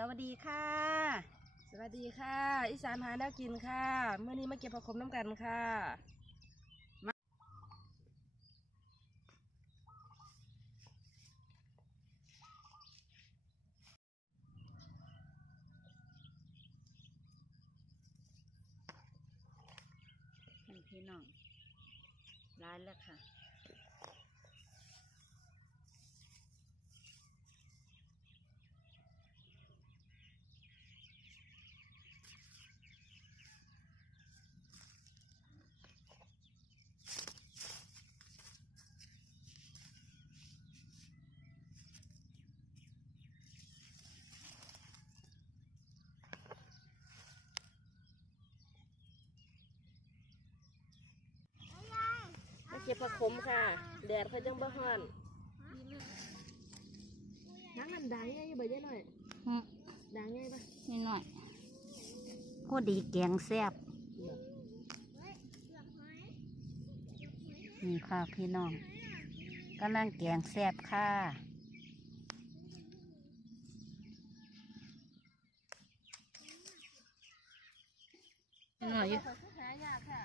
สวัสดีค่ะ สวัสดีค่ะ อีสานหาแนวกินค่ะ เมื่อนี้มาเก็บผักขมน้ำกันค่ะนี่พี่น้องร้านแล้วค่ะ ผักขมค่ะ แดดเขาจังบ่ฮ้อนนังนั่นด่างไงอยู่บ่เยอะหน่อยอืมด่างไงปะนี่หน่อยพอดีแกงแซ่บนี่ค่ะพี่น้องกำลังแกงแซ่บค่ะหน่อยหายากค่ะ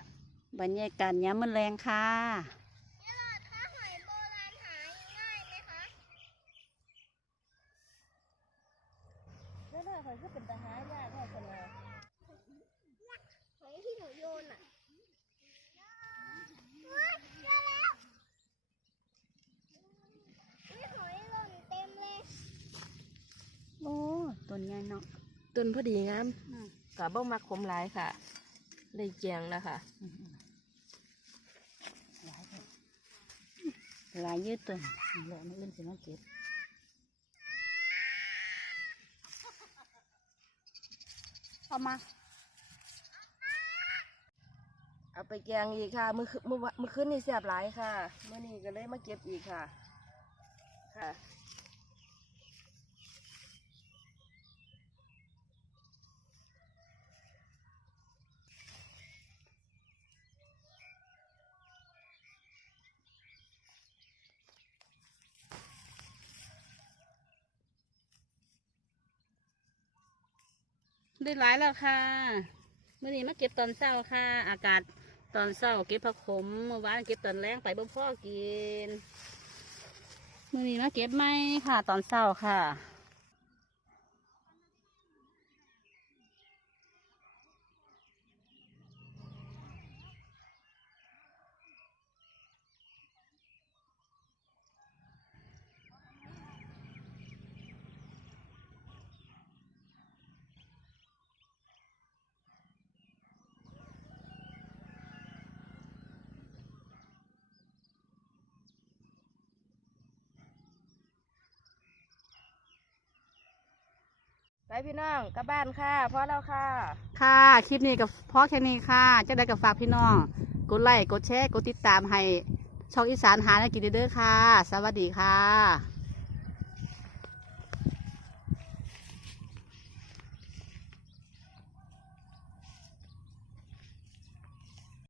บรรยากาศยามมันแรงค่ะ แล้วน่า ข่อยคือเป็นตาหายากค่ะคนละหอยที่หนูโยนอะว้ายเจอแล้วอุ๊ยหอยหล่นเต็มเลยโอ้ต้นใหญ่เนาะต้นพอดีงามอืมกับบ่มักขมหลายค่ะ เลยเจียงนะคะอืมหลายเลยหลายยืดต้นเหลือมันอื่นสิมาเก็บ เอามา เอาไปแกงอีกค่ะ มือคืมือมือขึ้นนี่แสบหลายค่ะ เมื่อนี้ก็เลยมาเก็บอีกค่ะ ค่ะ ได้หลายแล้วค่ะเมื่อนี้มาเก็บตอนเช้าค่ะ อากาศตอนเช้าเก็บผักขมเมื่อวานเก็บตอนแรงไปบ่พ่อกินเมื่อนี้มาเก็บไหมค่ะ ตอนเช้าค่ะ พี่น้องกลับบ้านค่ะพอแล้วค่ะ ค่ะคลิปนี้กับพ่อแค่นี้ค่ะจะได้กับฝากพี่น้อง กดไลค์กดแชร์กดติดตามให้ช่องอีสานหาและกินเด้อค่ะ สวัสดีค่ะ